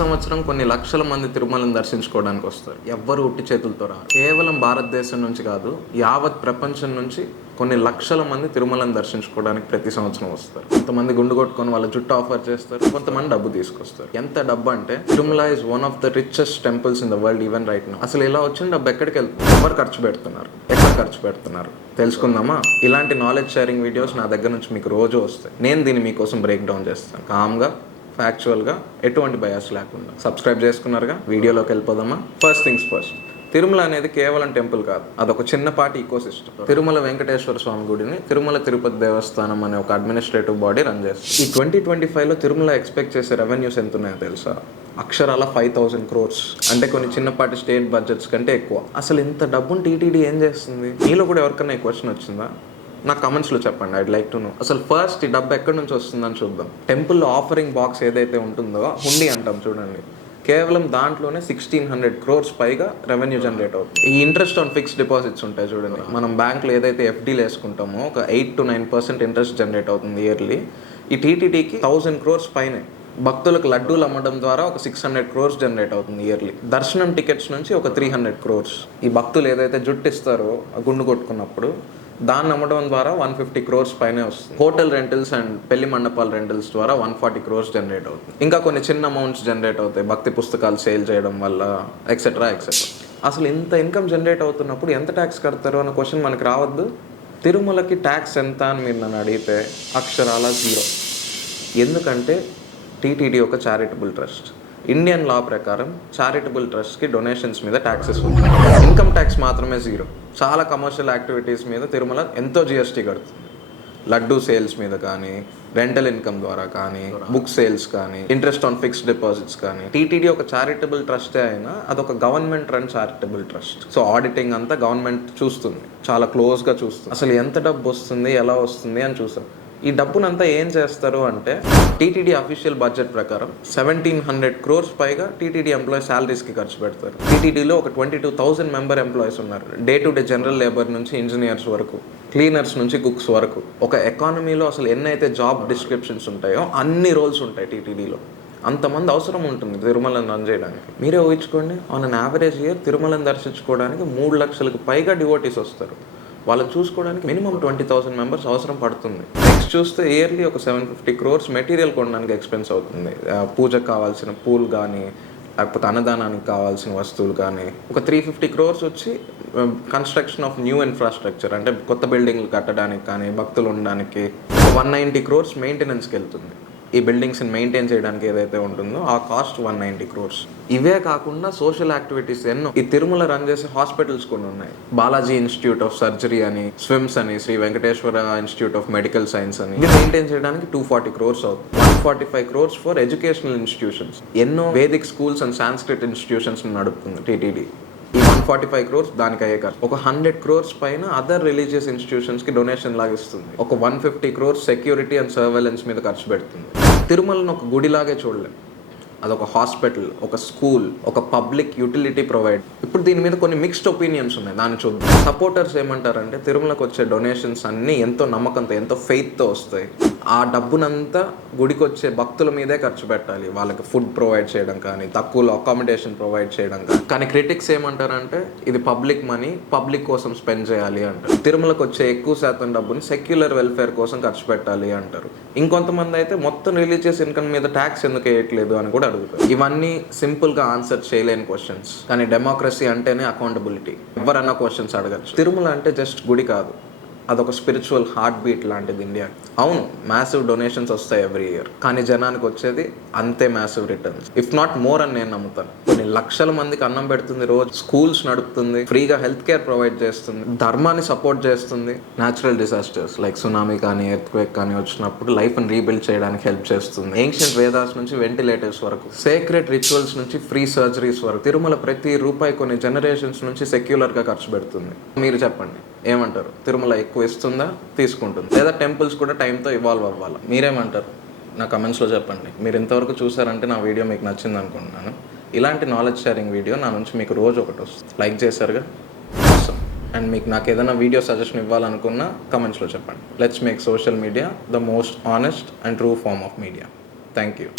సంవత్సరం కొన్ని లక్షల మంది తిరుమలను దర్శించుకోవడానికి వస్తారు. ఎవ్వరు ఉట్టి చేతులతో రారు. కేవలం భారతదేశం నుంచి కాదు, యావత్ ప్రపంచం నుంచి కొన్ని లక్షల మంది తిరుమలను దర్శించుకోవడానికి ప్రతి సంవత్సరం వస్తారు. కొంతమంది గుండు కొట్టుకొని వాళ్ళ జుట్టు ఆఫర్ చేస్తారు, కొంతమంది డబ్బు తీసుకొస్తారు. ఎంత డబ్బు అంటే Tirumala is one of the richest temples in the world even right now. అసలు ఇలా వచ్చిన డబ్బు ఎక్కడికి వెళ్తుంది, ఎవరు ఖర్చు పెడుతున్నారు, ఎక్కడ ఖర్చు పెడుతున్నారు తెలుసుకుందామా? ఇలాంటి నాలెడ్జ్ షేరింగ్ వీడియోస్ నా దగ్గర నుంచి మీకు రోజు వస్తాయి. నేను దీన్ని మీకోసం బ్రేక్ డౌన్ చేస్తాను కామ్గా, ఫ్యాక్చువల్గా, ఎటువంటి బయాస్ లేకుండా. సబ్స్క్రైబ్ చేసుకున్నారుగా, వీడియోలోకి వెళ్ళిపోదామా? ఫస్ట్ థింగ్స్ ఫస్ట్, తిరుమల అనేది కేవలం టెంపుల్ కాదు, అదొక చిన్నపాటి ఈకోసిస్టమ్. తిరుమల వెంకటేశ్వర స్వామి గుడిని తిరుమల తిరుపతి దేవస్థానం అనే ఒక అడ్మినిస్ట్రేటివ్ బాడీ రన్ చేస్తుంది. ఈ 2025లో తిరుమల ఎక్స్పెక్ట్ చేసే రెవెన్యూస్ ఎంత ఉన్నాయో తెలుసా? అక్షరాల 5,000 crores. అంటే కొన్ని చిన్నపాటి స్టేట్ బడ్జెట్స్ కంటే ఎక్కువ. అసలు ఇంత డబ్బును టీటీడీ ఏం చేస్తుంది? మీలో కూడా ఎవరికన్నా ఈ క్వశ్చన్ వచ్చిందా? నాకు కమెంట్స్లో చెప్పండి, ఐడ్ లైక్ టు నో. అసలు ఫస్ట్ ఈ డబ్బు ఎక్కడి నుంచి వస్తుందని చూద్దాం. టెంపుల్లో ఆఫరింగ్ బాక్స్ ఏదైతే ఉంటుందో, హుండీ అంటాం చూడండి, కేవలం దాంట్లోనే 1,600 crores పైగా రెవెన్యూ జనరేట్ అవుతుంది. ఈ ఇంట్రెస్ట్ ఆన్ ఫిక్స్డ్ డిపాజిట్స్ ఉంటాయి చూడండి, మనం బ్యాంక్లో ఏదైతే ఎఫ్డీలు వేసుకుంటామో ఒక 8 to 9% ఇంట్రెస్ట్ జనరేట్ అవుతుంది ఇయర్లీ. ఈ టీటీడీకి 1,000 crores పైనే. భక్తులకు లడ్డూలు అమ్మడం ద్వారా ఒక 600 crores జనరేట్ అవుతుంది ఇయర్లీ. దర్శనం టికెట్స్ నుంచి ఒక 300 crores. ఈ భక్తులు ఏదైతే జుట్టు ఇస్తారో గుండు కొట్టుకున్నప్పుడు దాన్ని అమ్మడం ద్వారా 150 crores పైనే వస్తుంది. హోటల్ రెంటల్స్ అండ్ పెళ్లి మండపాల రెంటల్స్ ద్వారా 140 crores జనరేట్ అవుతుంది. ఇంకా కొన్ని చిన్న అమౌంట్స్ జనరేట్ అవుతాయి భక్తి పుస్తకాలు సేల్ చేయడం వల్ల, ఎక్సెట్రా ఎక్సెట్రా. అసలు ఇంత ఇన్కమ్ జనరేట్ అవుతున్నప్పుడు ఎంత ట్యాక్స్ కడతారు అన్న క్వశ్చన్ మనకు రావద్దు. తిరుమలకి ట్యాక్స్ ఎంత అని మీరు నన్ను అడిగితే అక్షరాల 0. ఎందుకంటే టీటీడీ ఒక చారిటబుల్ ట్రస్ట్. ఇండియన్ లా ప్రకారం చారిటబుల్ ట్రస్ట్కి డొనేషన్స్ మీద ట్యాక్సెస్ ఉంటాయి. ఇన్కమ్ ట్యాక్స్ మాత్రమే 0. చాలా కమర్షియల్ యాక్టివిటీస్ మీద తిరుమల ఎంతో జిఎస్టీ కడుతుంది. లడ్డూ సేల్స్ మీద కానీ, రెంటల్ ఇన్కమ్ ద్వారా కానీ, బుక్ సేల్స్ కానీ, ఇంట్రెస్ట్ ఆన్ ఫిక్స్డ్ డిపాజిట్స్ కానీ. టీటీడీ ఒక చారిటబుల్ ట్రస్టే అయినా అదొక government run charitable trust. So auditing అంతా గవర్నమెంట్ చూస్తుంది, చాలా క్లోజ్గా చూస్తుంది. అసలు ఎంత డబ్బు వస్తుంది, ఎలా వస్తుంది అని చూసాం. ఈ డబ్బునంతా ఏం చేస్తారు అంటే, టీటీడీ అఫీషియల్ బడ్జెట్ ప్రకారం 1,700 crores పైగా టీటీడీ ఎంప్లాయీ శాలరీస్కి ఖర్చు పెడతారు. టీటీడీలో ఒక 22,000 మెంబర్ ఎంప్లాయీస్ ఉన్నారు. Day to day general labour నుంచి ఇంజనీర్స్ వరకు, క్లీనర్స్ నుంచి కుక్స్ వరకు. ఒక ఎకానమీలో అసలు ఎన్నైతే జాబ్ డిస్క్రిప్షన్స్ ఉంటాయో అన్ని రోల్స్ ఉంటాయి టీటీడీలో. అంతమంది అవసరం ఉంటుంది తిరుమలను రన్ చేయడానికి. మీరే ఊహించుకోండి, ఆన్ అన్ యావరేజ్ ఇయర్ తిరుమలను దర్శించుకోవడానికి 3 లక్షలకు పైగా డివోటీస్ వస్తారు. వాళ్ళని చూసుకోవడానికి మినిమం 20,000 మెంబర్స్ అవసరం పడుతుంది. నెక్స్ట్ చూస్తే ఇయర్లీ ఒక 750 crores మెటీరియల్ కొనడానికి ఎక్స్పెన్స్ అవుతుంది. పూజకు కావాల్సిన పూలు కానీ, లేకపోతే అన్నదానానికి కావాల్సిన వస్తువులు కానీ. ఒక 350 crores వచ్చి కన్స్ట్రక్షన్ ఆఫ్ న్యూ ఇన్ఫ్రాస్ట్రక్చర్, అంటే కొత్త బిల్డింగ్లు కట్టడానికి కానీ, భక్తులు ఉండడానికి. 190 crores మెయింటెనెన్స్కి వెళ్తుంది. ఈ బిల్డింగ్స్ని మెయింటైన్ చేయడానికి ఏదైతే ఉంటుందో ఆ కాస్ట్ 190 crores. ఇవే కాకుండా సోషల్ యాక్టివిటీస్ ఎన్నో. ఈ తిరుమల రన్ చేసే హాస్పిటల్స్ కొన్ని ఉన్నాయి. బాలాజీ ఇన్స్టిట్యూట్ ఆఫ్ సర్జరీ అని, స్విమ్స్ అని, Sri Venkateswara institute of medical science అని. ఇది మెయింటైన్ చేయడానికి 240 crores అవుతుంది. 145 crores ఫర్ ఎడ్యుకేషనల్ ఇన్స్టిట్యూషన్స్. ఎన్నో vedic schools and Sanskrit institutions నడుపుతుంది టీటీడీ. ఈ 145 crores దానికి అయ్యే ఖర్చు. ఒక 100 crores పైన అదర్ రిలీజియస్ ఇన్స్టిట్యూషన్స్కి డొనేషన్ లాగా ఇస్తుంది. ఒక 150 crores సెక్యూరిటీ అండ్ సర్వేలెన్స్ మీద ఖర్చు పెడుతుంది. తిరుమలను ఒక గుడిలాగే చూడలేం, అదొక హాస్పిటల్, ఒక స్కూల్, ఒక పబ్లిక్ యూటిలిటీ ప్రొవైడ్. ఇప్పుడు దీని మీద కొన్ని మిక్స్డ్ ఒపీనియన్స్ ఉన్నాయి, దాన్ని చూద్దాం. సపోర్టర్స్ ఏమంటారంటే తిరుమలకు వచ్చే డొనేషన్స్ అన్నీ ఎంతో నమ్మకంతో, ఎంతో ఫెయిత్తో వస్తాయి. ఆ డబ్బునంతా గుడికి వచ్చే భక్తుల మీదే ఖర్చు పెట్టాలి, వాళ్ళకి ఫుడ్ ప్రొవైడ్ చేయడం కానీ, తక్కువలో అకామిడేషన్ ప్రొవైడ్ చేయడం కానీ. కానీ క్రిటిక్స్ ఏమంటారంటే ఇది పబ్లిక్ మనీ, పబ్లిక్ కోసం స్పెండ్ చేయాలి అంటారు. తిరుమలకు వచ్చే ఎక్కువ శాతం డబ్బుని సెక్యులర్ వెల్ఫేర్ కోసం ఖర్చు పెట్టాలి అంటారు. ఇంకొంతమంది అయితే మొత్తం రిలీజియస్ ఇన్కమ్ మీద ట్యాక్స్ ఎందుకు వేయట్లేదు అని కూడా అడుగుతారు. ఇవన్నీ సింపుల్గా ఆన్సర్ చేయలేని క్వశ్చన్స్. కానీ డెమోక్రసీ అంటేనే అకౌంటబిలిటీ. ఎవరన్నా క్వశ్చన్స్ అడగచ్చు. తిరుమల అంటే జస్ట్ గుడి కాదు, అదొక స్పిరిచువల్ హార్ట్ బీట్ లాంటిది ఇండియా. అవును, మ్యాసివ్ డొనేషన్స్ వస్తాయి ఎవ్రీ ఇయర్, కానీ జనానికి వచ్చేది అంతే massive returns, if not more అని నేను నమ్ముతాను. కొన్ని లక్షల మందికి అన్నం పెడుతుంది రోజు, స్కూల్స్ నడుపుతుంది, ఫ్రీగా హెల్త్ కేర్ ప్రొవైడ్ చేస్తుంది, ధర్మాన్ని సపోర్ట్ చేస్తుంది. న్యాచురల్ డిజాస్టర్స్ లైక్ సునామీ కానీ, ఎర్త్క్వేక్ కానీ వచ్చినప్పుడు లైఫ్ని రీబిల్డ్ చేయడానికి హెల్ప్ చేస్తుంది. ఏన్షియంట్ వేదాస్ నుంచి వెంటిలేటర్స్ వరకు, సేక్రెడ్ రిచువల్స్ నుంచి ఫ్రీ సర్జరీస్ వరకు, తిరుమల ప్రతి రూపాయి కొన్ని జనరేషన్స్ నుంచి సెక్యులర్గా ఖర్చు పెడుతుంది. మీరు చెప్పండి, ఏమంటారు? తిరుమల ఎక్కువ ఇస్తుందా, తీసుకుంటుంది, లేదా టెంపుల్స్ కూడా టైంతో ఇవాల్వ్ అవ్వాలి? మీరేమంటారు? నా కమెంట్స్లో చెప్పండి. మీరు ఇంతవరకు చూసారంటే నా వీడియో మీకు నచ్చింది అనుకుంటున్నాను. ఇలాంటి నాలెడ్జ్ షేరింగ్ వీడియో నా నుంచి మీకు రోజు ఒకటి వస్తుంది. లైక్ చేశారుగా, అండ్ మీకు నాకు ఏదైనా వీడియో సజెషన్ ఇవ్వాలనుకున్నా కమెంట్స్లో చెప్పండి. Let's make social media the most honest and true form of media. Thank you.